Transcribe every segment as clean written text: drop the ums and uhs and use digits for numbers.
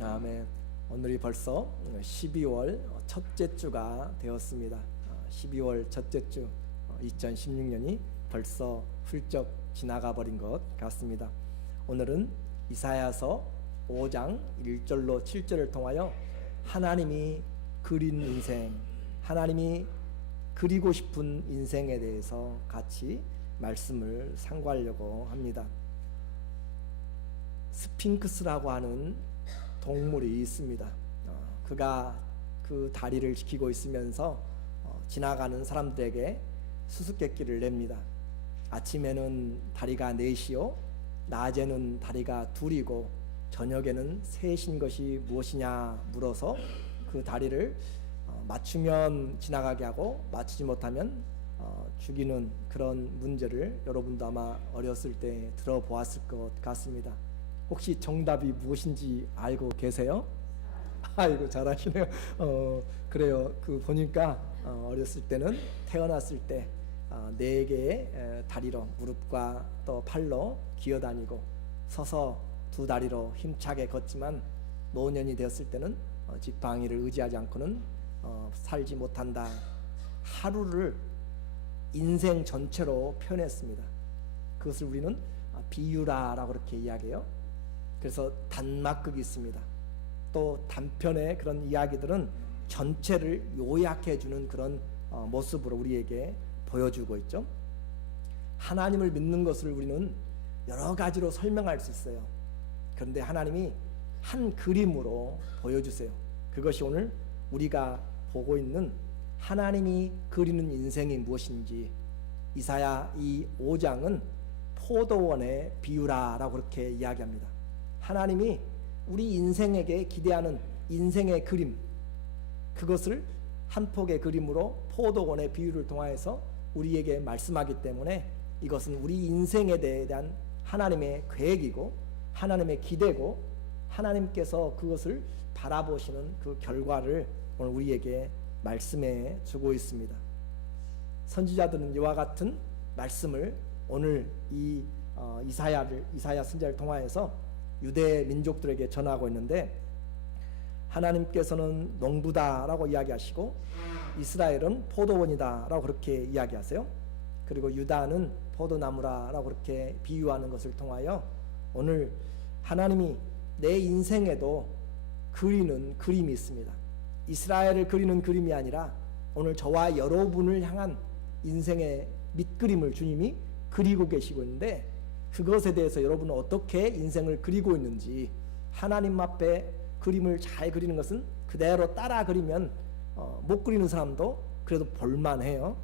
아멘. 오늘이 벌써 12월 첫째 주가 되었습니다. 12월 첫째 주, 2016년이 벌써 훌쩍 지나가 버린 것 같습니다. 오늘은 이사야서 5장 1절로 7절을 통하여 하나님이 그린 인생, 하나님이 그리고 싶은 인생에 대해서 같이 말씀을 상고하려고 합니다. 스핑크스라고 하는 동물이 있습니다. 그가 그 다리를 지키고 있으면서 지나가는 사람들에게 수수께끼를 냅니다. 아침에는 다리가 넷이요, 낮에는 다리가 둘이고 저녁에는 셋인 것이 무엇이냐 물어서 그 다리를 맞추면 지나가게 하고 맞추지 못하면 죽이는 그런 문제를 여러분도 아마 어렸을 때 들어보았을 것 같습니다. 혹시 정답이 무엇인지 알고 계세요? 아이고, 잘하시네요. 그래요. 그 보니까 어렸을 때는 태어났을 때 네 개의 다리로, 무릎과 또 팔로 기어다니고, 서서 두 다리로 힘차게 걷지만 노년이 되었을 때는 지팡이를 의지하지 않고는 살지 못한다. 하루를 인생 전체로 표현했습니다. 그것을 우리는 비유라라고 그렇게 이야기해요. 그래서 단막극이 있습니다. 또 단편의 그런 이야기들은 전체를 요약해 주는 그런 모습으로 우리에게 보여주고 있죠. 하나님을 믿는 것을 우리는 여러 가지로 설명할 수 있어요. 그런데 하나님이 한 그림으로 보여주세요. 그것이 오늘 우리가 보고 있는 하나님이 그리는 인생이 무엇인지, 이사야 이 5장은 포도원의 비유라라고 그렇게 이야기합니다. 하나님이 우리 인생에게 기대하는 인생의 그림, 그것을 한 폭의 그림으로 포도원의 비유를 통하여서 우리에게 말씀하기 때문에 이것은 우리 인생에 대한 하나님의 계획이고 하나님의 기대고 하나님께서 그것을 바라보시는 그 결과를 오늘 우리에게 말씀해 주고 있습니다. 선지자들은 이와 같은 말씀을 오늘 이 이사야 선지자를 통하여서 유대 민족들에게 전하고 있는데, 하나님께서는 농부다라고 이야기하시고 이스라엘은 포도원이다라고 그렇게 이야기하세요. 그리고 유다는 포도나무라라고 그렇게 비유하는 것을 통하여 오늘 하나님이 내 인생에도 그리는 그림이 있습니다. 이스라엘을 그리는 그림이 아니라 오늘 저와 여러분을 향한 인생의 밑그림을 주님이 그리고 계시고 있는데, 그것에 대해서 여러분은 어떻게 인생을 그리고 있는지, 하나님 앞에 그림을 잘 그리는 것은 그대로 따라 그리면 못 그리는 사람도 그래도 볼만해요.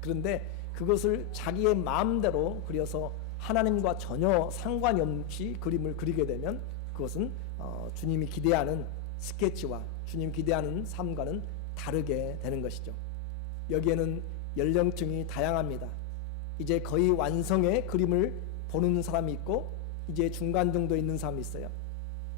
그런데 그것을 자기의 마음대로 그려서 하나님과 전혀 상관이 없이 그림을 그리게 되면 그것은 주님이 기대하는 스케치와 주님 기대하는 삶과는 다르게 되는 것이죠. 여기에는 연령층이 다양합니다. 이제 거의 완성의 그림을 보는 사람이 있고 이제 중간 정도에 있는 사람이 있어요.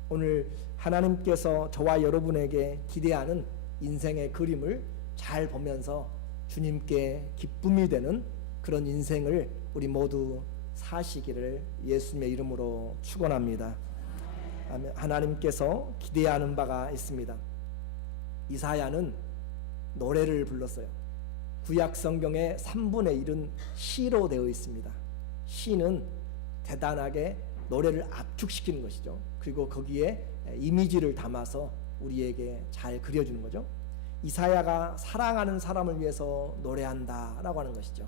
오늘 하나님께서 저와 여러분에게 기대하는 인생의 그림을 잘 보면서 주님께 기쁨이 되는 그런 인생을 우리 모두 사시기를 예수님의 이름으로 축원합니다. 하나님께서 기대하는 바가 있습니다. 이사야는 노래를 불렀어요. 구약 성경의 3분의 1은 시로 되어 있습니다. 시는 대단하게 노래를 압축시키는 것이죠. 그리고 거기에 이미지를 담아서 우리에게 잘 그려주는 거죠. 이사야가 사랑하는 사람을 위해서 노래한다라고 하는 것이죠.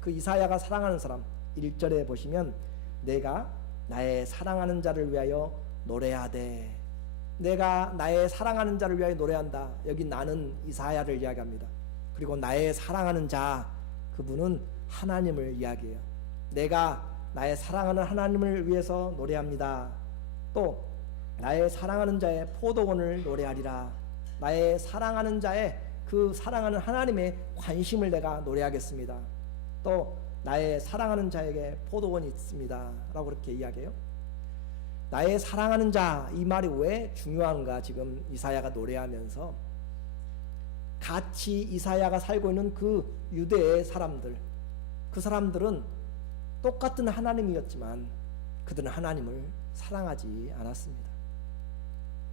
그 이사야가 사랑하는 사람 1절에 보시면 내가 나의 사랑하는 자를 위하여 노래하되, 내가 나의 사랑하는 자를 위하여 노래한다. 여기 나는 이사야를 이야기합니다. 그리고 나의 사랑하는 자, 그분은 하나님을 이야기해요. 내가 나의 사랑하는 하나님을 위해서 노래합니다. 또 나의 사랑하는 자의 포도원을 노래하리라. 나의 사랑하는 자의 그 사랑하는 하나님의 관심을 내가 노래하겠습니다. 또 나의 사랑하는 자에게 포도원이 있습니다 라고 그렇게 이야기해요. 나의 사랑하는 자, 이 말이 왜 중요한가 지금 이사야가 노래하면서, 같이 이사야가 살고 있는 그 유대의 사람들, 그 사람들은 똑같은 하나님이었지만 그들은 하나님을 사랑하지 않았습니다.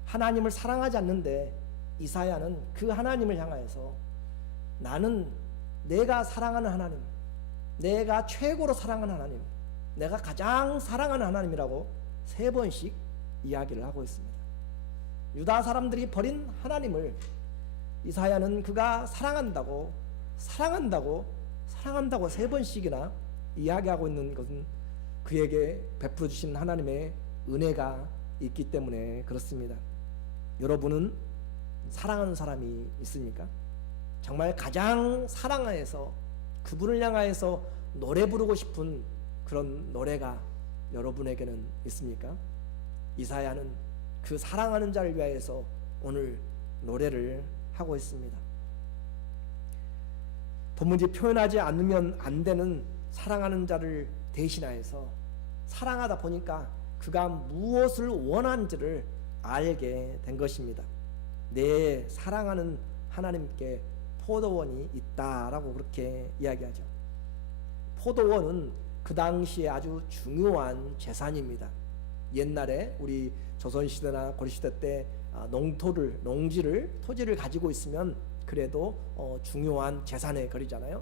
하나님을 사랑하지 않는데 이사야는 그 하나님을 향하여서 나는 내가 사랑하는 하나님, 내가 최고로 사랑하는 하나님, 내가 가장 사랑하는 하나님이라고 3번씩 이야기를 하고 있습니다. 유다 사람들이 버린 하나님을 이사야는 그가 사랑한다고 3번씩이나 이야기하고 있는 것은 그에게 베풀어 주신 하나님의 은혜가 있기 때문에 그렇습니다. 여러분은 사랑하는 사람이 있습니까? 정말 가장 사랑하여서 그분을 향하여서 노래 부르고 싶은 그런 노래가 여러분에게는 있습니까? 이사야는 그 사랑하는 자를 위하여서 오늘 노래를 하고 있습니다. 도무지 표현하지 않으면 안 되는 사랑하는 자를 대신하여서 사랑하다 보니까 그가 무엇을 원하는지를 알게 된 것입니다. 내 사랑하는 하나님께 포도원이 있다라고 그렇게 이야기하죠. 포도원은 그 당시에 아주 중요한 재산입니다. 옛날에 우리 조선시대나 고려시대 때 토지를 가지고 있으면 그래도 중요한 재산에 거리잖아요.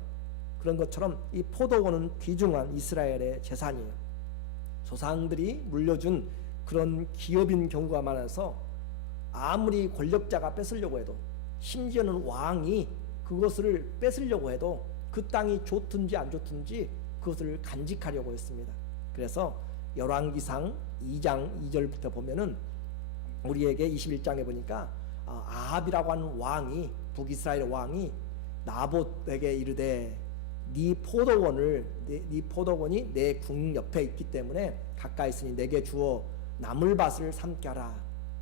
그런 것처럼 이 포도원은 귀중한 이스라엘의 재산이에요. 조상들이 물려준 그런 기업인 경우가 많아서 아무리 권력자가 뺏으려고 해도, 심지어는 왕이 그것을 뺏으려고 해도 그 땅이 좋든지 안 좋든지 그것을 간직하려고 했습니다. 그래서 열왕기상 2장 2절부터 보면은 우리에게 21장에 보니까 아합이라고 하는 왕이, 북이스라엘 왕이 나봇에게 이르되 네 포도원이 내 궁 옆에 있기 때문에 가까이 있으니 내게 주어 나물밭을 삼게 하라.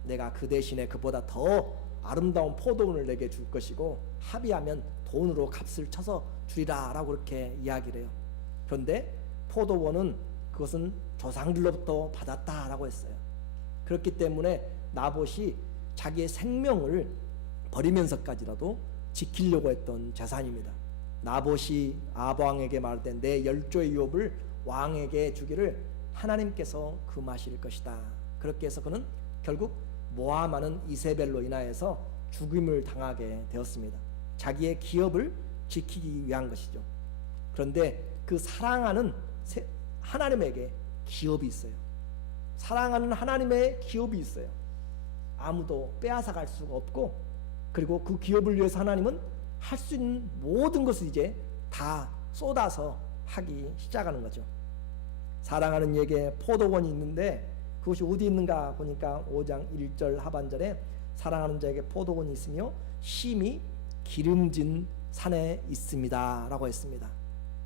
내가 그 대신에 그보다 더 아름다운 포도원을 내게 줄 것이고 합의하면 돈으로 값을 쳐서 주리라 라고 그렇게 이야기를 해요. 그런데 포도원은 그것은 조상들로부터 받았다라고 했어요. 그렇기 때문에 나봇이 자기의 생명을 버리면서까지라도 지키려고 했던 재산입니다. 나봇이 아합 왕에게 말할 때 내 10조의 유업을 왕에게 주기를 하나님께서 금하실 것이다. 그렇게 해서 그는 결국 모함하는 이세벨로 인하여서 죽임을 당하게 되었습니다. 자기의 기업을 지키기 위한 것이죠. 그런데 그 사랑하는 하나님에게 기업이 있어요. 사랑하는 하나님의 기업이 있어요. 아무도 빼앗아갈 수가 없고, 그리고 그 기업을 위해서 하나님은 할 수 있는 모든 것을 이제 다 쏟아서 하기 시작하는 거죠. 사랑하는 이에게 포도원이 있는데 그것이 어디 있는가 보니까 5장 1절 하반절에 사랑하는 자에게 포도원이 있으며 심히 기름진 산에 있습니다 라고 했습니다.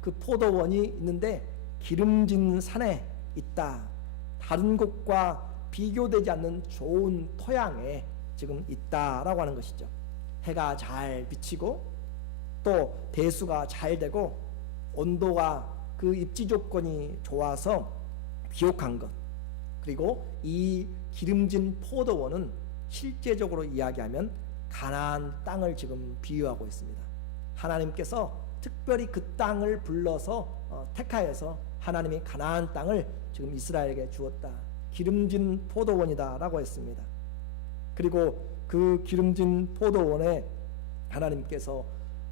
그 포도원이 있는데 기름진 산에 있다. 다른 곳과 비교되지 않는 좋은 토양에 지금 있다라고 하는 것이죠. 해가 잘 비치고 또 배수가 잘 되고 온도가 그 입지 조건이 좋아서 비옥한 것, 그리고 이 기름진 포도원은 실제적으로 이야기하면 가나안 땅을 지금 비유하고 있습니다. 하나님께서 특별히 그 땅을 불러서 택하여서 하나님이 가나안 땅을 지금 이스라엘에게 주었다. 기름진 포도원이다 라고 했습니다. 그리고 그 기름진 포도원에 하나님께서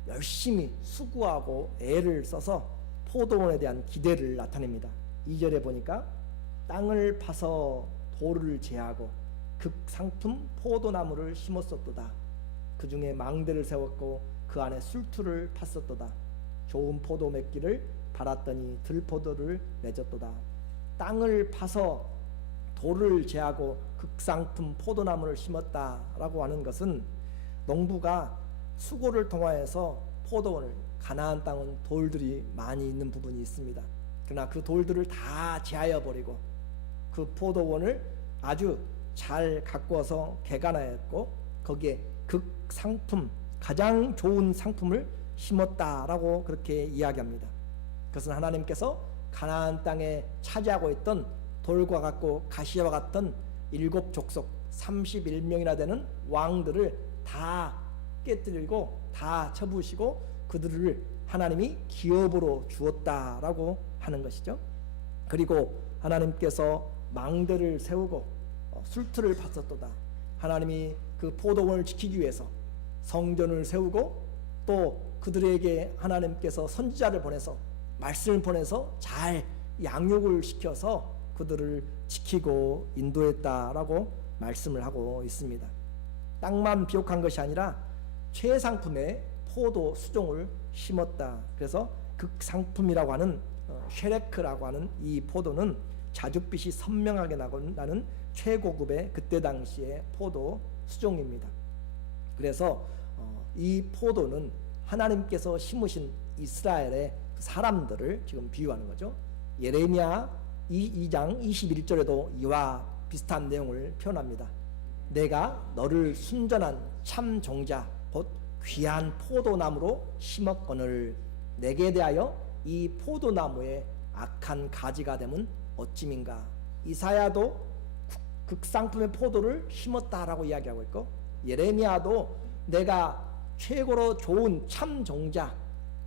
열심히 수고하고 애를 써서 포도원에 대한 기대를 나타냅니다. 2절에 보니까 땅을 파서 돌을 제하고 극상품 포도나무를 심었었도다. 그 중에 망대를 세웠고 그 안에 술투를 팠었도다. 좋은 포도 맺기를 바랐더니 들포도를 맺었도다. 땅을 파서 돌을 제하고 극상품 포도나무를 심었다라고 하는 것은 농부가 수고를 통하여서 포도원을, 가나안 땅은 돌들이 많이 있는 부분이 있습니다. 그러나 그 돌들을 다 제하여 버리고 그 포도원을 아주 잘 가꾸어서 개간하였고 거기에 극상품, 가장 좋은 상품을 심었다라고 그렇게 이야기합니다. 그것은 하나님께서 가나안 땅에 차지하고 있던 돌과 같고 가시와 같던 7족속 31명이나 되는 왕들을 다 깨뜨리고 다 쳐부시고 그들을 하나님이 기업으로 주었다라고 하는 것이죠. 그리고 하나님께서 망대를 세우고 술투를 팠었도다. 하나님이 그 포도원을 지키기 위해서 성전을 세우고 또 그들에게 하나님께서 선지자를 보내서 말씀을 보내서 잘 양육을 시켜서 그들을 지키고 인도했다라고 말씀을 하고 있습니다. 땅만 비옥한 것이 아니라 최상품의 포도 수종을 심었다. 그래서 극상품이라고 하는 쉐레크라고 하는 이 포도는 자줏빛이 선명하게 나는 최고급의 그때 당시의 포도 수종입니다. 그래서 이 포도는 하나님께서 심으신 이스라엘의 사람들을 지금 비유하는 거죠. 예레미야 2장 21절에도 이와 비슷한 내용을 표현합니다. 내가 너를 순전한 참 종자 곧 귀한 포도나무로 심었거늘 내게 대하여 이 포도나무에 악한 가지가 되면 어찌민가. 이사야도 극상품의 포도를 심었다라고 이야기하고 있고 예레미야도 내가 최고로 좋은 참 종자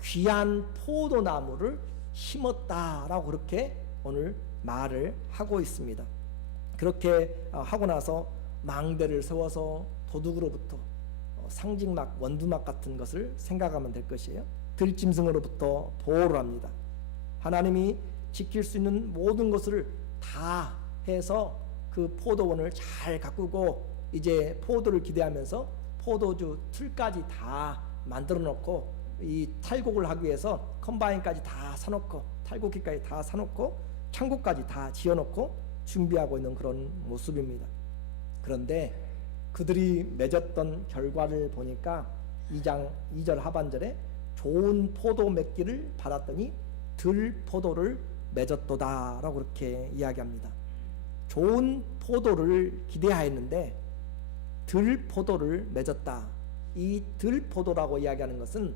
귀한 포도나무를 심었다라고 그렇게 오늘 말을 하고 있습니다. 그렇게 하고 나서 망대를 세워서 도둑으로부터 상징막 원두막 같은 것을 생각하면 될 것이에요. 들짐승으로부터 보호를 합니다. 하나님이 지킬 수 있는 모든 것을 다 해서 그 포도원을 잘 가꾸고 이제 포도를 기대하면서 포도주 틀까지 다 만들어 놓고 이 탈곡을 하기 위해서 컴바인까지 다 사놓고 탈곡기까지 다 사놓고 창고까지 다 지어놓고 준비하고 있는 그런 모습입니다. 그런데 그들이 맺었던 결과를 보니까 2장 2절 하반절에 좋은 포도 맺기를 받았더니 들 포도를 맺었도다 라고 그렇게 이야기합니다. 좋은 포도를 기대하였는데 들 포도를 맺었다. 이 들 포도라고 이야기하는 것은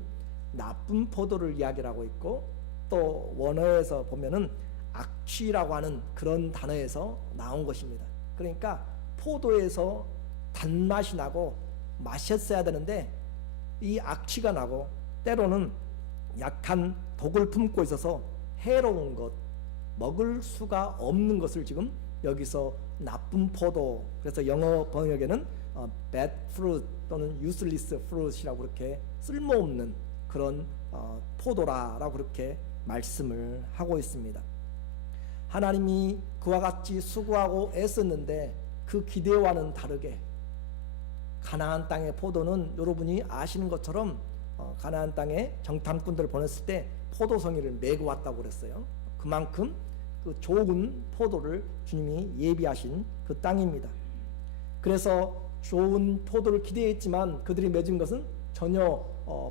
나쁜 포도를 이야기하고 있고 또 원어에서 보면은 악취라고 하는 그런 단어에서 나온 것입니다. 그러니까 포도에서 단맛이 나고 마셨어야 되는데 이 악취가 나고 때로는 약한 독을 품고 있어서 해로운 것, 먹을 수가 없는 것을 지금 여기서 나쁜 포도, 그래서 영어 번역에는 bad fruit 또는 useless fruit이라고 그렇게 쓸모없는 그런 포도라라고 그렇게 말씀을 하고 있습니다. 하나님이 그와 같이 수고하고 애썼는데 그 기대와는 다르게 가나안 땅의 포도는 여러분이 아시는 것처럼 가나안 땅에 정탐꾼들을 보냈을 때 포도송이를 메고 왔다고 그랬어요. 그만큼 그 좋은 포도를 주님이 예비하신 그 땅입니다. 그래서 좋은 포도를 기대했지만 그들이 맺은 것은 전혀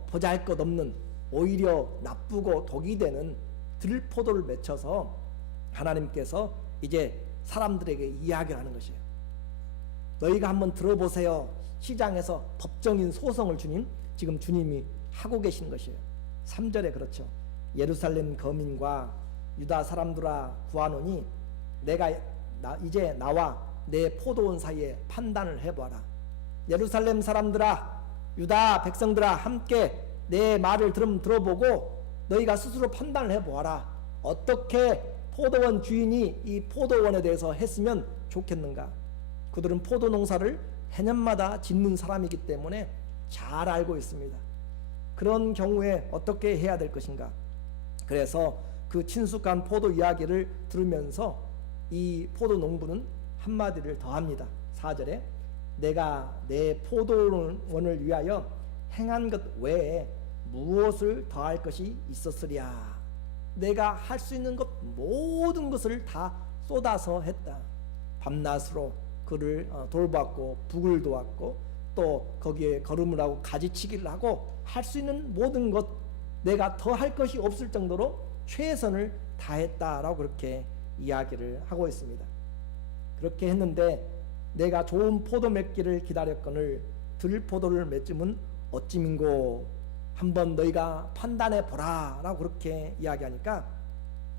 보잘것없는 오히려 나쁘고 독이 되는 들포도를 맺혀서 하나님께서 이제 사람들에게 이야기를 하는 것이에요. 너희가 한번 들어보세요. 시장에서 법정인 소송을 지금 주님이 하고 계신 것이에요. 3절에 그렇죠. 예루살렘 거민과 유다 사람들아 구하노니 내가 이제 나와 내 포도원 사이에 판단을 해보아라. 예루살렘 사람들아 유다 백성들아 함께 내 말을 들어보고 너희가 스스로 판단을 해보아라. 어떻게 포도원 주인이 이 포도원에 대해서 했으면 좋겠는가. 그들은 포도 농사를 해년마다 짓는 사람이기 때문에 잘 알고 있습니다. 그런 경우에 어떻게 해야 될 것인가. 그래서 그 친숙한 포도 이야기를 들으면서 이 포도 농부는 한마디를 더 합니다. 4절에 내가 내 포도원을 위하여 행한 것 외에 무엇을 더할 것이 있었으랴. 내가 할 수 있는 것 모든 것을 다 쏟아서 했다. 밤낮으로 그를 돌봤고 북을 도왔고 또 거기에 걸음을 하고 가지치기를 하고 할 수 있는 모든 것 내가 더 할 것이 없을 정도로 최선을 다했다라고 그렇게 이야기를 하고 있습니다. 그렇게 했는데 내가 좋은 포도 맺기를 기다렸거늘 들포도를 맺음은 어찌민고 한번 너희가 판단해 보라 라고 그렇게 이야기하니까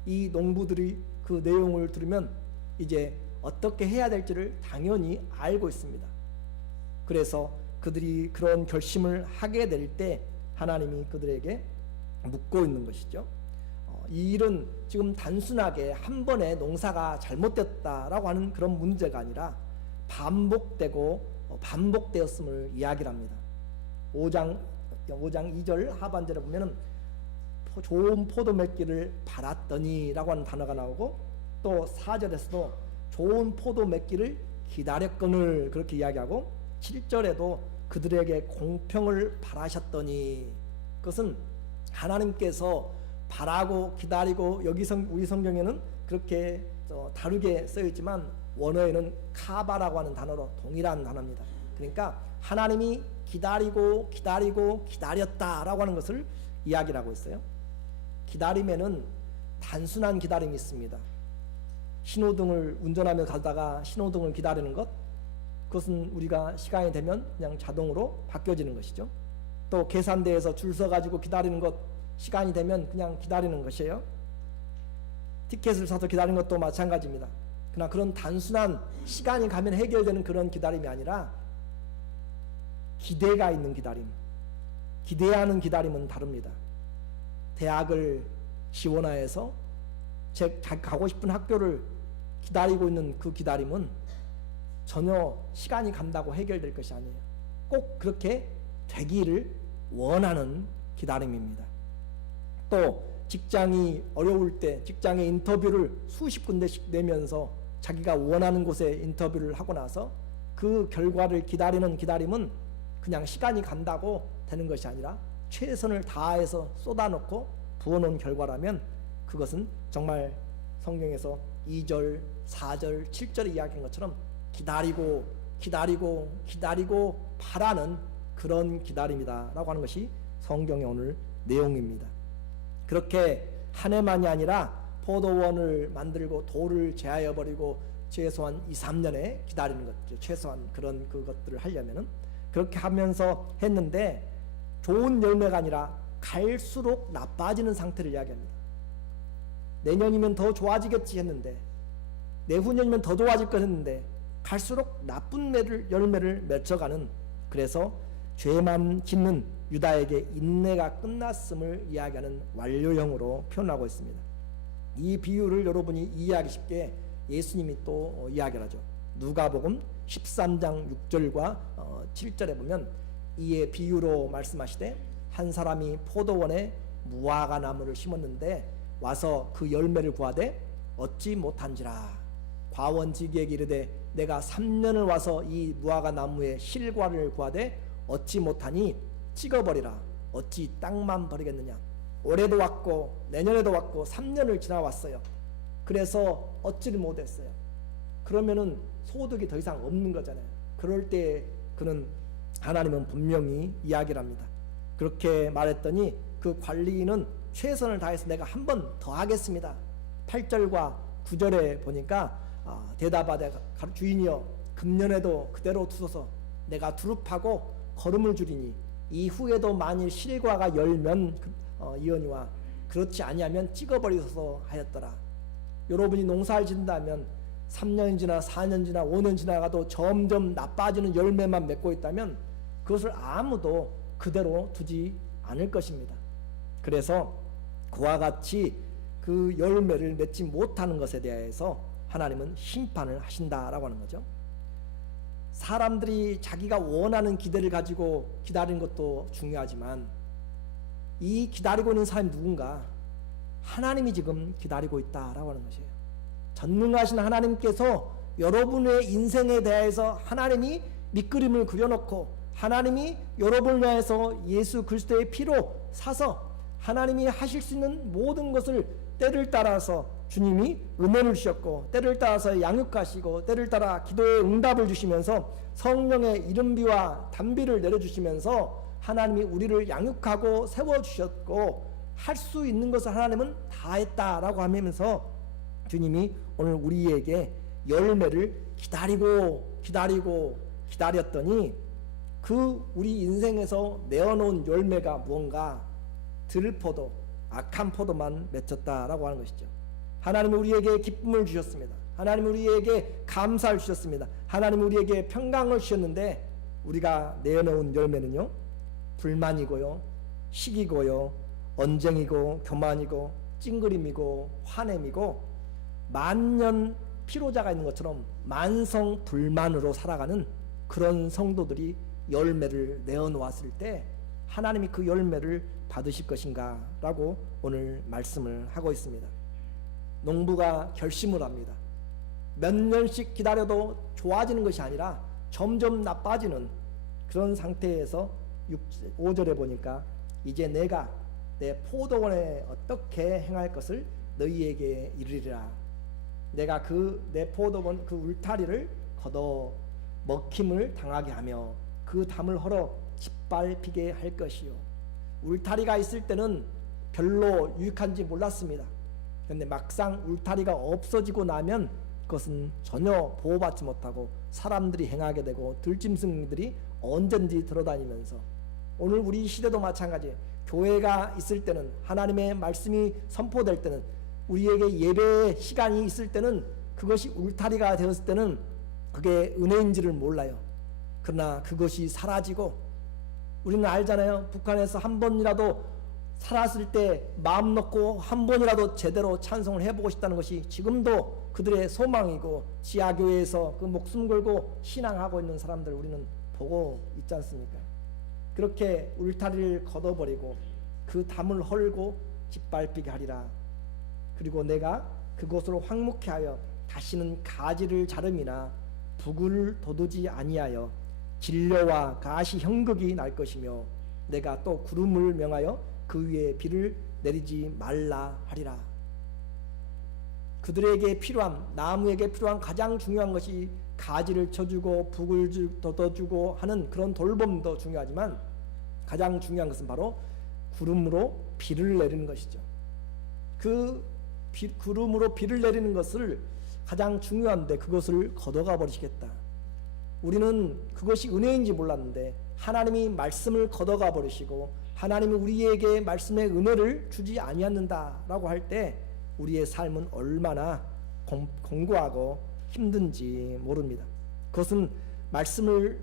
이 농부들이 그 내용을 들으면 이제 어떻게 해야 될지를 당연히 알고 있습니다. 그래서 그들이 그런 결심을 하게 될 때 하나님이 그들에게 묻고 있는 것이죠. 이 일은 지금 단순하게 한 번의 농사가 잘못됐다라고 하는 그런 문제가 아니라 반복되고 반복되었음을 이야기를 합니다. 5장 2절 하반절에 보면은 좋은 포도 맺기를 바랐더니 라고 하는 단어가 나오고, 또 4절에서도 좋은 포도 맺기를 기다렸거늘 그렇게 이야기하고, 7절에도 그들에게 공평을 바라셨더니, 그것은 하나님께서 바라고 기다리고, 여기 우리 성경에는 그렇게 다르게 쓰여있지만 원어에는 카바라고 하는 단어로 동일한 단어입니다. 그러니까 하나님이 기다리고 기다리고 기다렸다라고 하는 것을 이야기를 하고 있어요. 기다림에는 단순한 기다림이 있습니다. 신호등을 운전하며 가다가 신호등을 기다리는 것, 그것은 우리가 시간이 되면 그냥 자동으로 바뀌어지는 것이죠. 또 계산대에서 줄 서가지고 기다리는 것, 시간이 되면 그냥 기다리는 것이에요. 티켓을 사서 기다리는 것도 마찬가지입니다. 그러나 그런 단순한 시간이 가면 해결되는 그런 기다림이 아니라 기대가 있는 기다림, 기대하는 기다림은 다릅니다. 대학을 지원하여서 가고 싶은 학교를 기다리고 있는 그 기다림은 전혀 시간이 간다고 해결될 것이 아니에요. 꼭 그렇게 되기를 원하는 기다림입니다. 또 직장이 어려울 때 직장의 인터뷰를 수십 군데씩 내면서 자기가 원하는 곳에 인터뷰를 하고 나서 그 결과를 기다리는 기다림은 그냥 시간이 간다고 되는 것이 아니라 최선을 다해서 쏟아놓고 부어놓은 결과라면 그것은 정말 성경에서 2절, 4절, 7절에 이야기한 것처럼 기다리고 기다리고 기다리고 바라는 그런 기다림이다 라고 하는 것이 성경의 오늘 내용입니다. 그렇게 한 해만이 아니라 포도원을 만들고 돌을 제하여 버리고 최소한 2, 3년에 기다리는 것죠. 최소한 그런 그것들을 하려면은 그렇게 하면서 했는데 좋은 열매가 아니라 갈수록 나빠지는 상태를 이야기합니다. 내년이면 더 좋아지겠지 했는데, 내후년이면 더 좋아질 것 했는데 갈수록 나쁜 열매를 맺어가는, 그래서 죄만 짓는 유다에게 인내가 끝났음을 이야기하는 완료형으로 표현하고 있습니다. 이 비유를 여러분이 이해하기 쉽게 예수님이 또 이야기를 하죠. 누가복음 13장 6절과 7절에 보면 이에 비유로 말씀하시되, 한 사람이 포도원에 무화과 나무를 심었는데 와서 그 열매를 구하되 얻지 못한지라. 과원지기에게 이르되 내가 3년을 와서 이 무화과 나무의 실과를 구하되 얻지 못하니 찍어버리라. 어찌 땅만 버리겠느냐. 올해도 왔고 내년에도 왔고 3년을 지나왔어요. 그래서 얻지를 못했어요. 그러면은 소득이 더 이상 없는 거잖아요. 그럴 때 그는 하나님은 분명히 이야기를 합니다. 그렇게 말했더니 그 관리인은 최선을 다해서 내가 한 번 더 하겠습니다. 8절과 9절에 보니까 대답하되 주인이여 금년에도 그대로 두소서. 내가 두릅하고 거름을 주리니 이후에도 만일 실과가 열면 이언이와 그렇지 아니하면 찍어버리소서 하였더라. 여러분이 농사를 짓는다면 3년 지나 4년 지나 5년 지나가도 점점 나빠지는 열매만 맺고 있다면 그것을 아무도 그대로 두지 않을 것입니다. 그래서 그와 같이 그 열매를 맺지 못하는 것에 대해서 하나님은 심판을 하신다라고 하는 거죠. 사람들이 자기가 원하는 기대를 가지고 기다리는 것도 중요하지만 이 기다리고 있는 사람이 누군가? 하나님이 지금 기다리고 있다라고 하는 것이에요. 전능하신 하나님께서 여러분의 인생에 대해서 하나님이 밑그림을 그려놓고 하나님이 여러분을 위해서 예수 그리스도의 피로 사서 하나님이 하실 수 있는 모든 것을 때를 따라서 주님이 은혜를 주셨고 때를 따라서 양육하시고 때를 따라 기도의 응답을 주시면서 성령의 이른비와 단비를 내려주시면서 하나님이 우리를 양육하고 세워주셨고 할 수 있는 것을 하나님은 다 했다라고 하면서 주님이 오늘 우리에게 열매를 기다렸더니 그 우리 인생에서 내어놓은 열매가 무언가? 들포도, 악한 포도만 맺혔다라고 하는 것이죠. 하나님이 우리에게 기쁨을 주셨습니다. 하나님이 우리에게 감사를 주셨습니다. 하나님이 우리에게 평강을 주셨는데 우리가 내어놓은 열매는요, 불만이고요, 시기고요, 언쟁이고 교만이고 찡그림이고 화냄이고 만년 피로자가 있는 것처럼 만성 불만으로 살아가는 그런 성도들이 열매를 내어놓았을 때 하나님이 그 열매를 받으실 것인가 라고 오늘 말씀을 하고 있습니다. 농부가 결심을 합니다. 몇 년씩 기다려도 좋아지는 것이 아니라 점점 나빠지는 그런 상태에서 5절에 보니까 이제 내가 내 포도원에 어떻게 행할 것을 너희에게 이르리라. 내가 내 포도원 그 울타리를 걷어 먹힘을 당하게 하며 그 담을 헐어 짓밟히게 할 것이요. 울타리가 있을 때는 별로 유익한지 몰랐습니다. 그런데 막상 울타리가 없어지고 나면 그것은 전혀 보호받지 못하고 사람들이 행하게 되고 들짐승들이 언제든지 들어다니면서, 오늘 우리 시대도 마찬가지. 교회가 있을 때는, 하나님의 말씀이 선포될 때는, 우리에게 예배 시간이 있을 때는, 그것이 울타리가 되었을 때는 그게 은혜인지를 몰라요. 그러나 그것이 사라지고, 우리는 알잖아요. 북한에서 한 번이라도 살았을 때 마음 놓고 한 번이라도 제대로 찬송을 해보고 싶다는 것이 지금도 그들의 소망이고, 지하교회에서 그 목숨 걸고 신앙하고 있는 사람들 우리는 보고 있지 않습니까? 그렇게 울타리를 걷어버리고 그 담을 헐고 짓밟히게 하리라. 그리고 내가 그곳으로 황무케 하여 다시는 가지를 자름이나 북을 돋우지 아니하여 진려와 가시 형극이 날 것이며, 내가 또 구름을 명하여 그 위에 비를 내리지 말라 하리라. 그들에게 필요한, 나무에게 필요한 가장 중요한 것이 가지를 쳐주고 북을 돋워주고 하는 그런 돌봄도 중요하지만, 가장 중요한 것은 바로 구름으로 비를 내리는 것이죠. 구름으로 비를 내리는 것을 가장 중요한데 그것을 걷어가 버리시겠다. 우리는 그것이 은혜인지 몰랐는데 하나님이 말씀을 걷어가 버리시고 하나님이 우리에게 말씀의 은혜를 주지 아니하는다라고 할 때 우리의 삶은 얼마나 공고하고 힘든지 모릅니다. 그것은 말씀을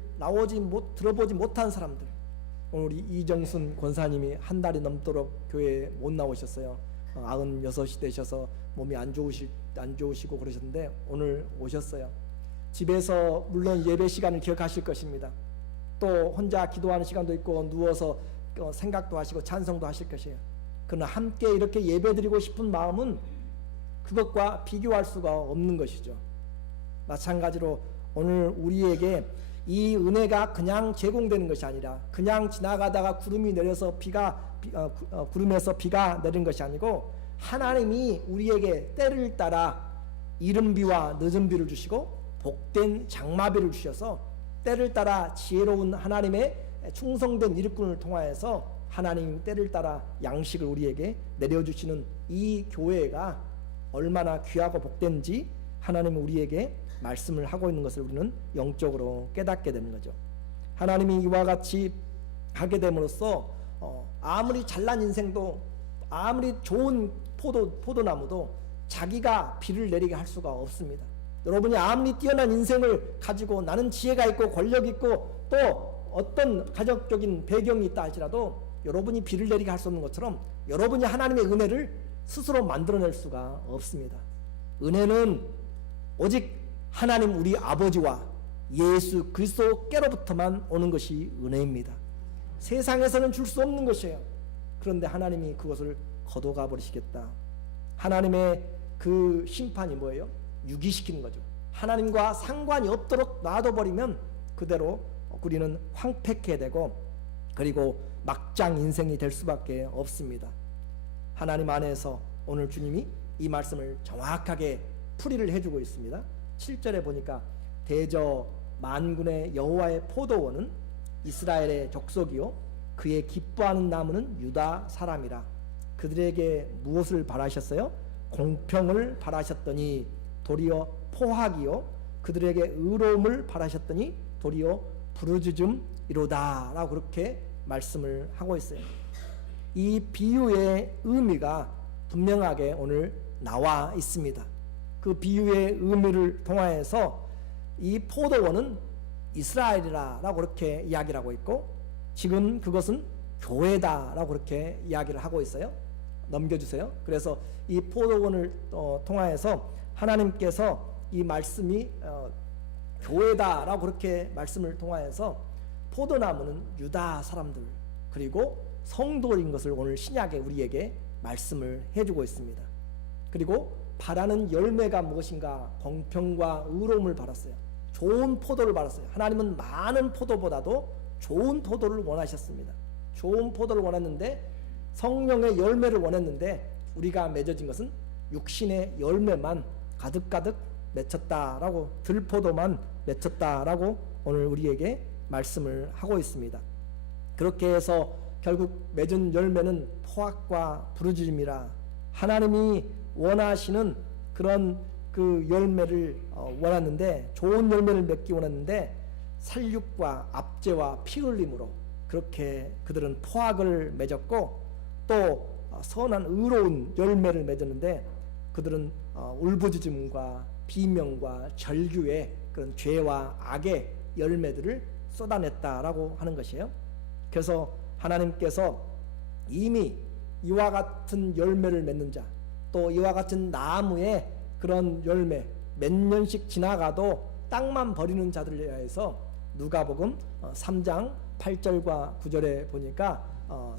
들어보지 못한 사람들. 오늘 우리 이정순 권사님이 한 달이 넘도록 교회에 못 나오셨어요. 96이 되셔서 몸이 안 좋으시고 그러셨는데 오늘 오셨어요. 집에서 물론 예배 시간을 기억하실 것입니다. 또 혼자 기도하는 시간도 있고 누워서 생각도 하시고 찬송도 하실 것이에요. 그러나 함께 이렇게 예배드리고 싶은 마음은 그것과 비교할 수가 없는 것이죠. 마찬가지로 오늘 우리에게 이 은혜가 그냥 제공되는 것이 아니라, 그냥 지나가다가 구름이 내려서 구름에서 비가 내린 것이 아니고, 하나님이 우리에게 때를 따라 이른 비와 늦은 비를 주시고 복된 장마비를 주셔서 때를 따라 지혜로운 하나님의 충성된 일꾼을 통하여서 하나님 때를 따라 양식을 우리에게 내려주시는 이 교회가 얼마나 귀하고 복된지 하나님은 우리에게 말씀을 하고 있는 것을 우리는 영적으로 깨닫게 되는 거죠. 하나님이 이와 같이 하게 됨으로써 아무리 잘난 인생도, 아무리 좋은 포도나무도 자기가 비를 내리게 할 수가 없습니다. 여러분이 아무리 뛰어난 인생을 가지고 나는 지혜가 있고 권력 있고 또 어떤 가정적인 배경이 있다 할지라도 여러분이 비를 내리게 할 수 없는 것처럼 여러분이 하나님의 은혜를 스스로 만들어낼 수가 없습니다. 은혜는 오직 하나님 우리 아버지와 예수 그리스도께로부터만 오는 것이 은혜입니다. 세상에서는 줄 수 없는 것이에요. 그런데 하나님이 그것을 거둬가 버리시겠다. 하나님의 그 심판이 뭐예요? 유기시키는 거죠. 하나님과 상관이 없도록 놔둬버리면 그대로 우리는 황폐케 되고 그리고 막장 인생이 될 수밖에 없습니다. 하나님 안에서 오늘 주님이 이 말씀을 정확하게 풀이를 해주고 있습니다. 7절에 보니까 대저 만군의 여호와의 포도원은 이스라엘의 족속이요 그의 기뻐하는 나무는 유다 사람이라. 그들에게 무엇을 바라셨어요? 공평을 바라셨더니 도리어 포학이요 그들에게 의로움을 바라셨더니 도리어 부르짖음이로다 라고 그렇게 말씀을 하고 있어요. 이 비유의 의미가 분명하게 오늘 나와 있습니다. 그 비유의 의미를 통하여서 이 포도원은 이스라엘이라고 그렇게 이야기를 하고 있고 지금 그것은 교회다라고 그렇게 이야기를 하고 있어요. 넘겨주세요. 그래서 이 포도원을 통하여서 하나님께서 이 말씀이 교회다라고 그렇게 말씀을 통하여서 포도나무는 유다 사람들 그리고 성도인 것을 오늘 신약에 우리에게 말씀을 해주고 있습니다. 그리고 바라는 열매가 무엇인가? 공평과 의로움을 바랐어요. 좋은 포도를 바랐어요. 하나님은 많은 포도보다도 좋은 포도를 원하셨습니다. 좋은 포도를 원했는데 성령의 열매를 원했는데 우리가 맺어진 것은 육신의 열매만 가득가득 맺혔다라고, 들포도만 맺혔다라고 오늘 우리에게 말씀을 하고 있습니다. 그렇게 해서 결국 맺은 열매는 포악과 부르짖음이라, 하나님이 원하시는 그런 그 열매를 원하는데, 좋은 열매를 맺기 원했는데 살육과 압제와 피 흘림으로 그렇게 그들은 포악을 맺었고, 또 선한 의로운 열매를 맺었는데 그들은 울부짖음과 비명과 절규의 그런 죄와 악의 열매들을 쏟아냈다라고 하는 것이에요. 그래서 하나님께서 이미 이와 같은 열매를 맺는 자, 또 이와 같은 나무의 그런 열매 몇 년씩 지나가도 땅만 버리는 자들에 대해서 누가복음 3장 8절과 9절에 보니까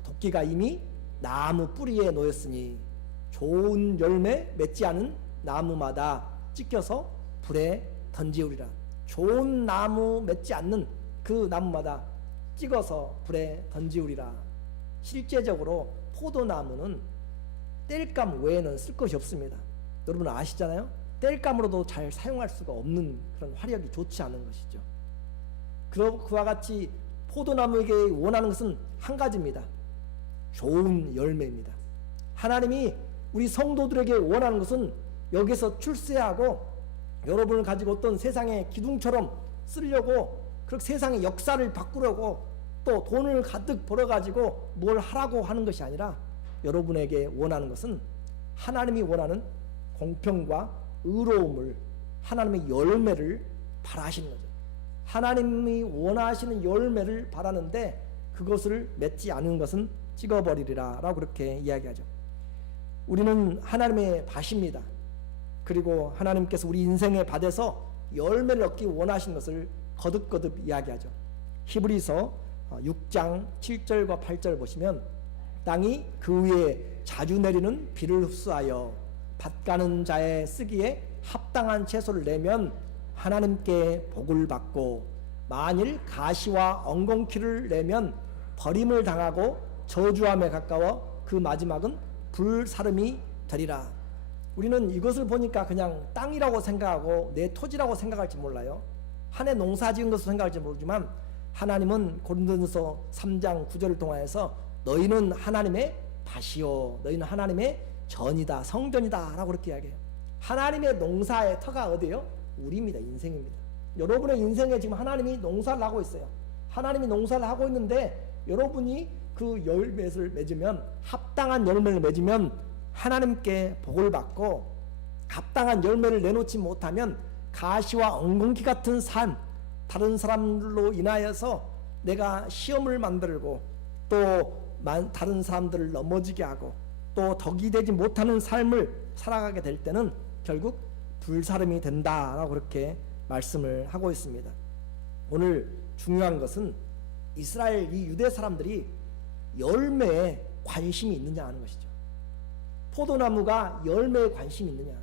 도끼가 이미 나무 뿌리에 놓였으니 좋은 열매 맺지 않은 나무마다 찢겨서 불에 던지우리라. 좋은 나무 맺지 않는 그 나무마다 찍어서 불에 던지우리라. 실제적으로 포도나무는 땔감 외에는 쓸 것이 없습니다. 여러분 아시잖아요? 땔감으로도 잘 사용할 수가 없는 그런 화력이 좋지 않은 것이죠. 그와 같이 포도나무에게 원하는 것은 한 가지입니다. 좋은 열매입니다. 하나님이 우리 성도들에게 원하는 것은 여기서 출세하고 여러분을 가지고 어떤 세상의 기둥처럼 쓰려고, 그렇게 세상의 역사를 바꾸려고 또 돈을 가득 벌어가지고 뭘 하라고 하는 것이 아니라, 여러분에게 원하는 것은 하나님이 원하는 공평과 의로움을, 하나님의 열매를 바라시는 거죠. 하나님이 원하시는 열매를 바라는데 그것을 맺지 않은 것은 찍어버리리라 라고 그렇게 이야기하죠. 우리는 하나님의 밭입니다. 그리고 하나님께서 우리 인생의 밭에서 열매를 얻기 원하시는 것을 거듭거듭 이야기하죠. 히브리서 6장 7절과 8절 보시면, 땅이 그 위에 자주 내리는 비를 흡수하여 밭 가는 자의 쓰기에 합당한 채소를 내면 하나님께 복을 받고, 만일 가시와 엉겅퀴를 내면 버림을 당하고 저주함에 가까워 그 마지막은 불사름이 되리라. 우리는 이것을 보니까 그냥 땅이라고 생각하고 내 토지라고 생각할지 몰라요. 한 해 농사 지은 것을 생각할지 모르지만, 하나님은 고린도전서 3장 9절을 통하여서 너희는 하나님의 밭이요 너희는 하나님의 전이다, 성전이다 라고 그렇게 이야기해요. 하나님의 농사의 터가 어디예요? 우리입니다. 인생입니다. 여러분의 인생에 지금 하나님이 농사를 하고 있어요. 하나님이 농사를 하고 있는데 여러분이 그 열매를 맺으면, 합당한 열매를 맺으면 하나님께 복을 받고, 합당한 열매를 내놓지 못하면 가시와 엉겅퀴 같은 삶, 다른 사람들로 인하여서 내가 시험을 만들고 또 다른 사람들을 넘어지게 하고 또 덕이 되지 못하는 삶을 살아가게 될 때는 결국 불사름이 된다라고 그렇게 말씀을 하고 있습니다. 오늘 중요한 것은 이스라엘 이 유대 사람들이 열매에 관심이 있느냐 하는 것이죠. 포도나무가 열매에 관심이 있느냐.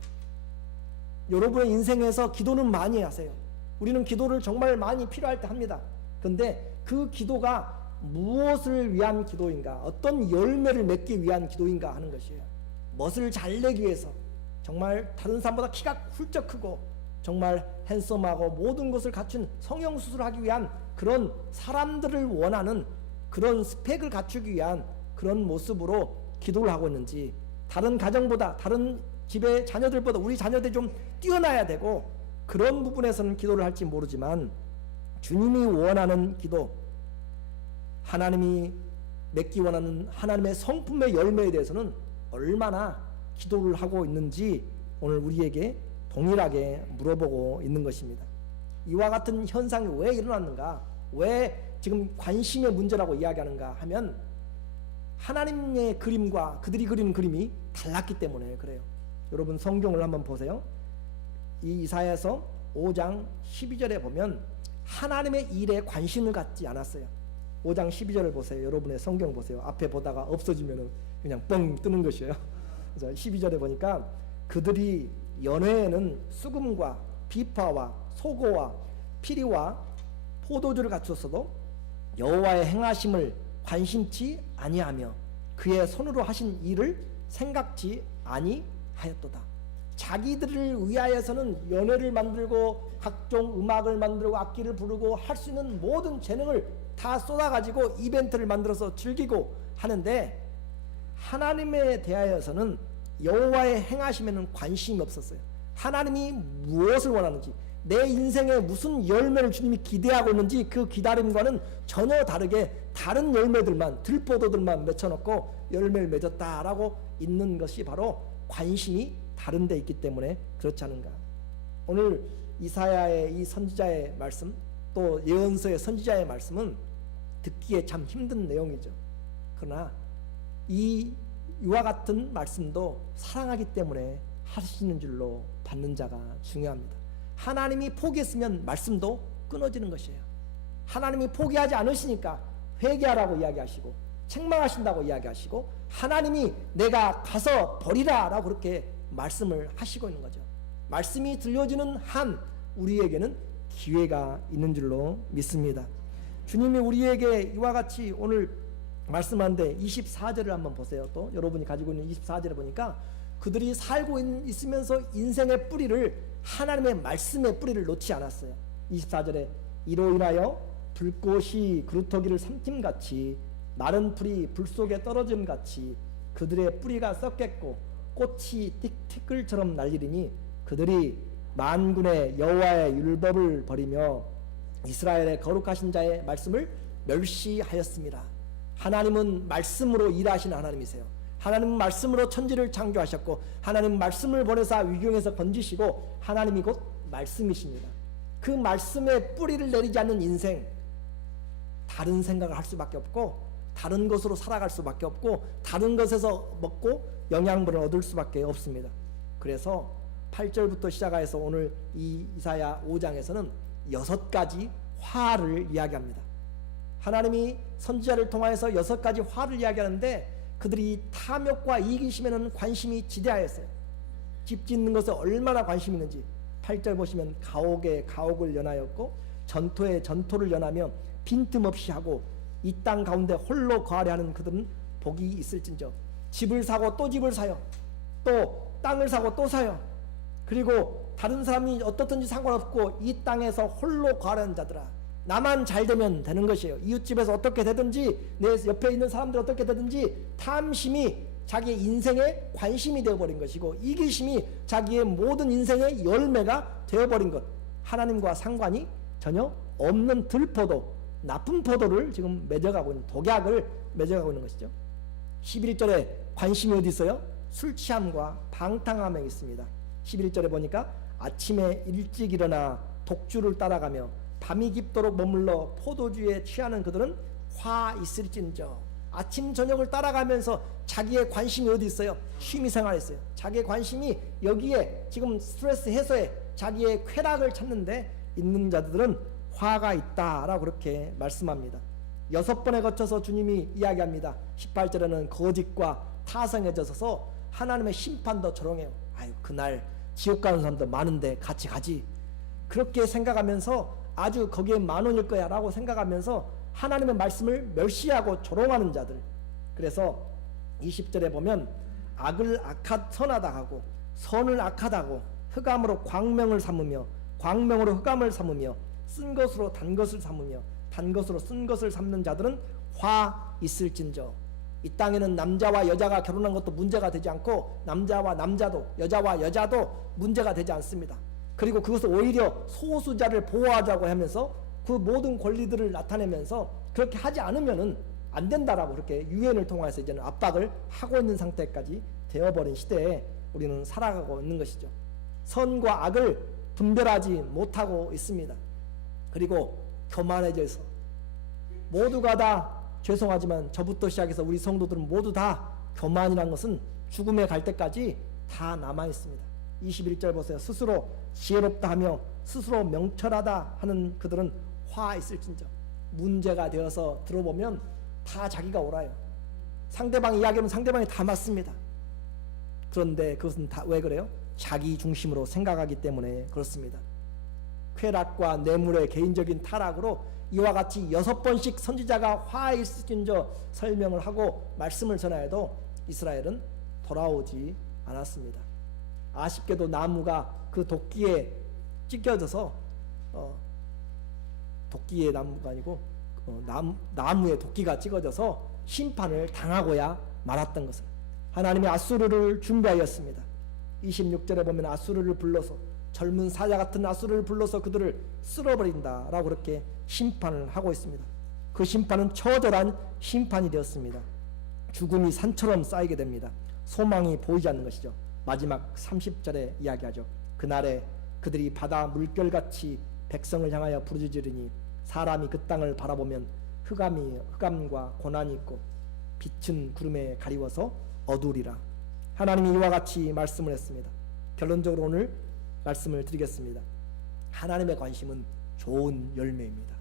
여러분의 인생에서 기도는 많이 하세요. 우리는 기도를 정말 많이 필요할 때 합니다. 그런데 그 기도가 무엇을 위한 기도인가, 어떤 열매를 맺기 위한 기도인가 하는 것이에요. 멋을 잘 내기 위해서, 정말 다른 사람보다 키가 훌쩍 크고 정말 핸섬하고 모든 것을 갖춘 성형수술을 하기 위한 그런 사람들을 원하는 그런 스펙을 갖추기 위한 그런 모습으로 기도를 하고 있는지, 다른 가정보다, 다른 집의 자녀들보다 우리 자녀들이 좀 뛰어나야 되고 그런 부분에서는 기도를 할지 모르지만, 주님이 원하는 기도, 하나님이 맺기 원하는 하나님의 성품의 열매에 대해서는 얼마나 기도를 하고 있는지 오늘 우리에게 동일하게 물어보고 있는 것입니다. 이와 같은 현상이 왜 일어났는가, 왜 지금 관심의 문제라고 이야기하는가 하면, 하나님의 그림과 그들이 그리는 그림이 달랐기 때문에 그래요. 여러분 성경을 한번 보세요. 이 이사야서 5장 12절에 보면 하나님의 일에 관심을 갖지 않았어요. 5장 12절을 보세요. 여러분의 성경 보세요. 앞에 보다가 없어지면 그냥 뻥 뜨는 것이에요. 그래서 12절에 보니까 그들이 연회에는 수금과 비파와 소고와 피리와 포도주를 갖추었어도 여호와의 행하심을 관심치 아니하며 그의 손으로 하신 일을 생각지 아니하였도다. 자기들을 위하여서는 연회를 만들고 각종 음악을 만들고 악기를 부르고 할 수 있는 모든 재능을 다 쏟아가지고 이벤트를 만들어서 즐기고 하는데 하나님에 대하여서는 여호와의 행하심에는 관심이 없었어요. 하나님이 무엇을 원하는지, 내 인생에 무슨 열매를 주님이 기대하고 있는지 그 기다림과는 전혀 다르게 다른 열매들만, 들포도들만 맺혀놓고 열매를 맺었다라고 있는 것이 바로 관심이 다른 데 있기 때문에 그렇지 않은가. 오늘 이사야의 이 선지자의 말씀, 또 예언서의 선지자의 말씀은 듣기에 참 힘든 내용이죠. 그러나 이와 같은 말씀도 사랑하기 때문에 하시는 줄로 받는 자가 중요합니다. 하나님이 포기했으면 말씀도 끊어지는 것이에요. 하나님이 포기하지 않으시니까 회개하라고 이야기하시고 책망하신다고 이야기하시고 하나님이 내가 가서 버리라 라고 그렇게 말씀을 하시고 있는 거죠. 말씀이 들려지는 한 우리에게는 기회가 있는 줄로 믿습니다. 주님이 우리에게 이와 같이 오늘 말씀하는데 24절을 한번 보세요. 또 여러분이 가지고 있는 24절을 보니까 그들이 살고 있으면서 인생의 뿌리를 하나님의 말씀의 뿌리를 놓지 않았어요. 24절에 이로 인하여 불꽃이 그루터기를 삼킴같이 마른 풀이 불 속에 떨어짐같이 그들의 뿌리가 썩겠고 꽃이 티끌처럼 날리리니 그들이 만군의 여호와의 율법을 버리며 이스라엘의 거룩하신 자의 말씀을 멸시하였습니다. 하나님은 말씀으로 일하시는 하나님이세요. 하나님은 말씀으로 천지를 창조하셨고 하나님 말씀을 보내사 위경에서 건지시고 하나님이 곧 말씀이십니다. 그 말씀에 뿌리를 내리지 않는 인생, 다른 생각을 할 수밖에 없고 다른 것으로 살아갈 수밖에 없고 다른 것에서 먹고 영양분을 얻을 수밖에 없습니다. 그래서 8절부터 시작해서 오늘 이 이사야 5장에서는 6가지 화를 이야기합니다. 하나님이 선지자를 통하여서 6가지 화를 이야기하는데 그들이 탐욕과 이기심에는 관심이 지대하였어요. 집 짓는 것에 얼마나 관심이 있는지 8절 보시면 가옥에 가옥을 연하였고 전토에 전토를 연하며 빈틈없이 하고 이 땅 가운데 홀로 거하려 하는 그들은 복이 있을진저. 집을 사고 또 집을 사요. 또 땅을 사고 또 사요. 그리고 다른 사람이 어떻든지 상관없고 이 땅에서 홀로 거하려는 자들아, 나만 잘 되면 되는 것이에요. 이웃집에서 어떻게 되든지 내 옆에 있는 사람들 어떻게 되든지 탐심이 자기의 인생에 관심이 되어버린 것이고 이기심이 자기의 모든 인생의 열매가 되어버린 것, 하나님과 상관이 전혀 없는 들포도, 나쁜 포도를 지금 맺어가고 있는, 독약을 맺어가고 있는 것이죠. 11절에 관심이 어디 있어요? 술 취함과 방탕함에 있습니다. 11절에 보니까 아침에 일찍 일어나 독주를 따라가며 밤이 깊도록 머물러 포도주에 취하는 그들은 화 있을진저. 아침 저녁을 따라가면서 자기의 관심이 어디 있어요? 취미생활에 있어요. 자기의 관심이 여기에 지금 스트레스 해소에 자기의 쾌락을 찾는데 있는 자들은 화가 있다라고 그렇게 말씀합니다. 6번에 거쳐서 주님이 이야기합니다. 18절에는 거짓과 타성에 젖어서 하나님의 심판도 조롱해요. 아유, 그날 지옥 가는 사람도 많은데 같이 가지. 그렇게 생각하면서 아주 거기에 만원일 거야 라고 생각하면서 하나님의 말씀을 멸시하고 조롱하는 자들. 그래서 20절에 보면 악을 선하다 하고 선을 악하다고 흑암으로 광명을 삼으며 광명으로 흑암을 삼으며 쓴 것으로 단 것을 삼으며 단 것으로 쓴 것을 삼는 자들은 화 있을진저. 이 땅에는 남자와 여자가 결혼한 것도 문제가 되지 않고 남자와 남자도 여자와 여자도 문제가 되지 않습니다. 그리고 그것을 오히려 소수자를 보호하자고 하면서 그 모든 권리들을 나타내면서 그렇게 하지 않으면은 안 된다라고 그렇게 유엔을 통해서 이제는 압박을 하고 있는 상태까지 되어버린 시대에 우리는 살아가고 있는 것이죠. 선과 악을 분별하지 못하고 있습니다. 그리고 교만해져서 모두가 다, 죄송하지만 저부터 시작해서 우리 성도들은 모두 다 교만이라는 것은 죽음에 갈 때까지 다 남아 있습니다. 21절 보세요. 스스로 지혜롭다 하며 스스로 명철하다 하는 그들은 화 있을진저. 문제가 되어서 들어보면 다 자기가 옳아요. 상대방 이야기하면 상대방이 다 맞습니다. 그런데 그것은 다 왜 그래요? 자기 중심으로 생각하기 때문에 그렇습니다. 쾌락과 뇌물의 개인적인 타락으로 이와 같이 6번씩 선지자가 화에 있을진저 설명을 하고 말씀을 전하여도 이스라엘은 돌아오지 않았습니다. 아쉽게도 나무가 그 도끼에 찢겨져서 도끼의 나무가 아니고 나무에 도끼가 찍어져서 심판을 당하고야 말았던 것을 하나님이 아수르를 준비하였습니다. 26절에 보면 아수르를 불러서 젊은 사자 같은 아수르를 불러서 그들을 쓸어버린다라고 그렇게 심판을 하고 있습니다. 그 심판은 처절한 심판이 되었습니다. 죽음이 산처럼 쌓이게 됩니다. 소망이 보이지 않는 것이죠. 마지막 30절에 이야기하죠. 그날에 그들이 바다 물결같이 백성을 향하여 부르짖으리니 사람이 그 땅을 바라보면 흑암과 고난이 있고 빛은 구름에 가리워서 어두우리라. 하나님이 이와 같이 말씀을 했습니다. 결론적으로 오늘 말씀을 드리겠습니다. 하나님의 관심은 좋은 열매입니다.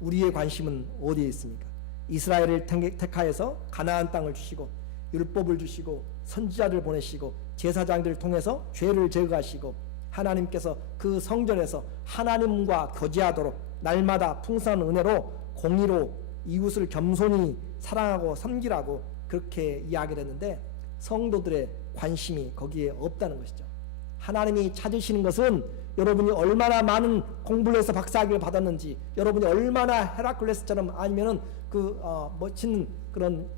우리의 관심은 어디에 있습니까? 이스라엘을 택하여서 가나안 땅을 주시고 율법을 주시고 선지자를 보내시고 제사장들을 통해서 죄를 제거하시고 하나님께서 그 성전에서 하나님과 교제하도록 날마다 풍성한 은혜로 공의로 이웃을 겸손히 사랑하고 섬기라고 그렇게 이야기를 했는데 성도들의 관심이 거기에 없다는 것이죠. 하나님이 찾으시는 것은 여러분이 얼마나 많은 공부를 해서 박사학위를 받았는지, 여러분이 얼마나 헤라클레스처럼 아니면은 멋진 그런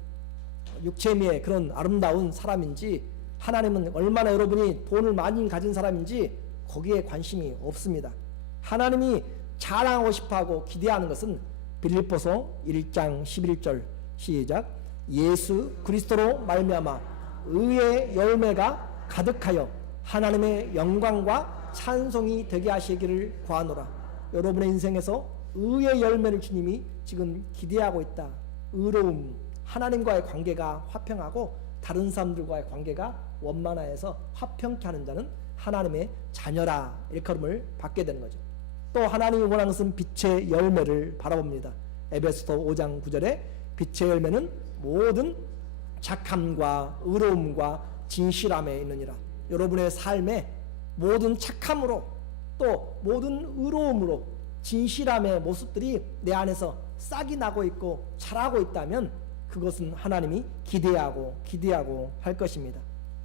육체미의 그런 아름다운 사람인지, 하나님은 얼마나 여러분이 돈을 많이 가진 사람인지 거기에 관심이 없습니다. 하나님이 자랑하고 싶어하고 기대하는 것은 빌립보서 1장 11절 시작. 예수 그리스도로 말미암아 의의 열매가 가득하여 하나님의 영광과 찬송이 되게 하시기를 구하노라. 여러분의 인생에서 의의 열매를 주님이 지금 기대하고 있다. 의로움, 하나님과의 관계가 화평하고 다른 사람들과의 관계가 원만하여서 화평케 하는 자는 하나님의 자녀라 일컬음을 받게 되는 거죠. 또 하나님이 원하는 것은 빛의 열매를 바라봅니다. 에베소서 5장 9절에 빛의 열매는 모든 착함과 의로움과 진실함에 있느니라. 여러분의 삶에 모든 착함으로 또 모든 의로움으로 진실함의 모습들이 내 안에서 싹이 나고 있고 자라고 있다면 그것은 하나님이 기대하고 할 것입니다.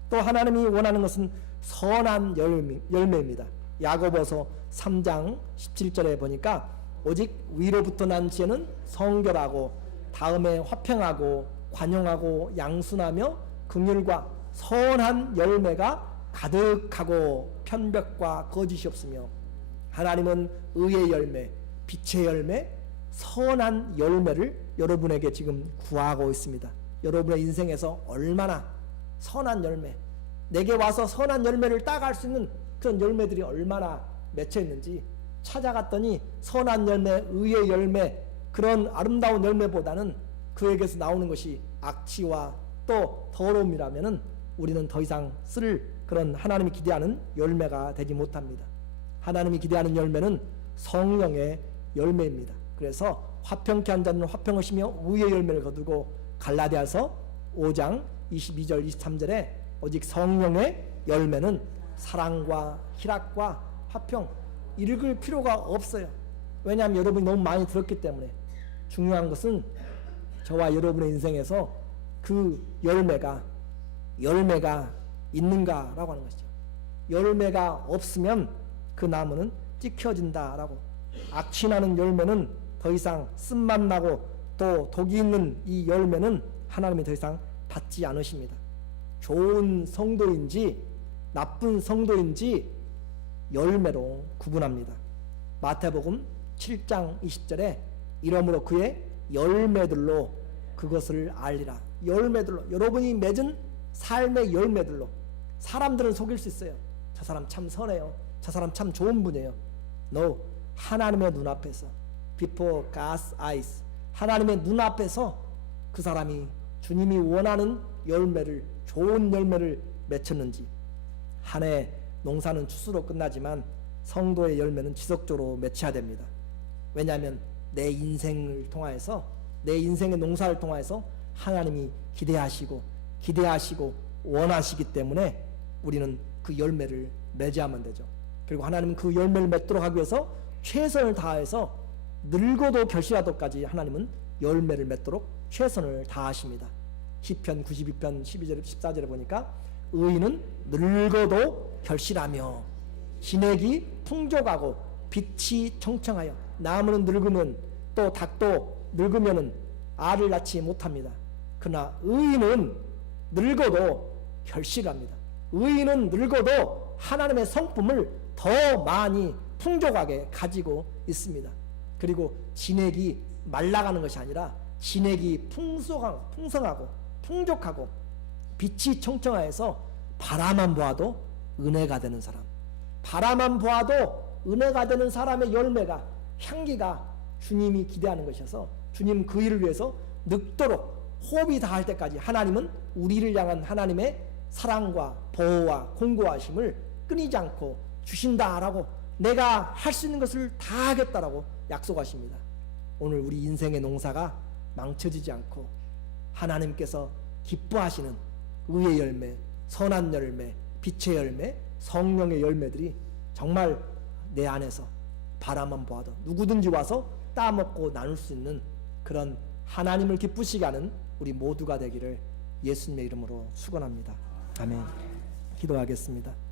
또 하나님이 원하는 것은 선한 열매입니다. 야고보서 3장 17절에 보니까 오직 위로부터 난 지혜는 성결하고 다음에 화평하고 관용하고 양순하며 긍휼과 선한 열매가 가득하고 편벽과 거짓이 없으며 하나님은 의의 열매, 빛의 열매, 선한 열매를 여러분에게 지금 구하고 있습니다. 여러분의 인생에서 얼마나 선한 열매, 내게 와서 선한 열매를 따갈 수 있는 그런 열매들이 얼마나 맺혀 있는지 찾아갔더니 선한 열매, 의의 열매, 그런 아름다운 열매보다는 그에게서 나오는 것이 악취와 또 더러움이라면은 우리는 더 이상 쓸 그런 하나님이 기대하는 열매가 되지 못합니다. 하나님이 기대하는 열매는 성령의 열매입니다. 그래서 화평케 한 자는 화평을 시며 의의 열매를 거두고 갈라디아서 5장 22절 23절에 오직 성령의 열매는 사랑과 희락과 화평, 읽을 필요가 없어요. 왜냐하면 여러분이 너무 많이 들었기 때문에. 중요한 것은 저와 여러분의 인생에서 그 열매가 있는가라고 하는 것이죠. 열매가 없으면 그 나무는 찍혀진다라고. 악취나는 열매는 더 이상 쓴맛 나고 또 독이 있는 이 열매는 하나님이 더 이상 받지 않으십니다. 좋은 성도인지 나쁜 성도인지 열매로 구분합니다. 마태복음 7장 20절에 이러므로 그의 열매들로 그것을 알리라. 열매들로, 여러분이 맺은 삶의 열매들로. 사람들은 속일 수 있어요. 저 사람 참 선해요. 저 사람 참 좋은 분이에요. No, 하나님의 눈앞에서, before God's eyes, 하나님의 눈앞에서 그 사람이 주님이 원하는 열매를, 좋은 열매를 맺혔는지, 한 해 농사는 추수로 끝나지만 성도의 열매는 지속적으로 맺혀야 됩니다. 왜냐하면 내 인생을 통하여서, 내 인생의 농사를 통하여서 하나님이 기대하시고 원하시기 때문에 우리는 그 열매를 맺어야만 되죠. 그리고 하나님은 그 열매를 맺도록 하기 위해서 최선을 다해서 늙어도 결실하도까지 하나님은 열매를 맺도록 최선을 다하십니다. 시편 92편 12절 14절에 보니까 의인은 늙어도 결실하며 진액이 풍족하고 빛이 청청하여, 나무는 늙으면 또 닭도 늙으면은 알을 낳지 못합니다. 그러나 의인은 늙어도 결실합니다. 의인은 늙어도 하나님의 성품을 더 많이 풍족하게 가지고 있습니다. 그리고 진액이 말라가는 것이 아니라 진액이 풍성하고 풍족하고 빛이 청청하여서 바라만 보아도 은혜가 되는 사람, 바라만 보아도 은혜가 되는 사람의 열매가, 향기가 주님이 기대하는 것이어서 주님 그 일을 위해서 늙도록 호흡이 다할 때까지 하나님은 우리를 향한 하나님의 사랑과 보호와 공고하심을 끊이지 않고 주신다라고, 내가 할 수 있는 것을 다 하겠다라고 약속하십니다. 오늘 우리 인생의 농사가 망쳐지지 않고 하나님께서 기뻐하시는 의의 열매, 선한 열매, 빛의 열매, 성령의 열매들이 정말 내 안에서 바라만 보아도 누구든지 와서 따먹고 나눌 수 있는 그런 하나님을 기쁘시게 하는 우리 모두가 되기를 예수님의 이름으로 축원합니다. 아멘. 기도하겠습니다.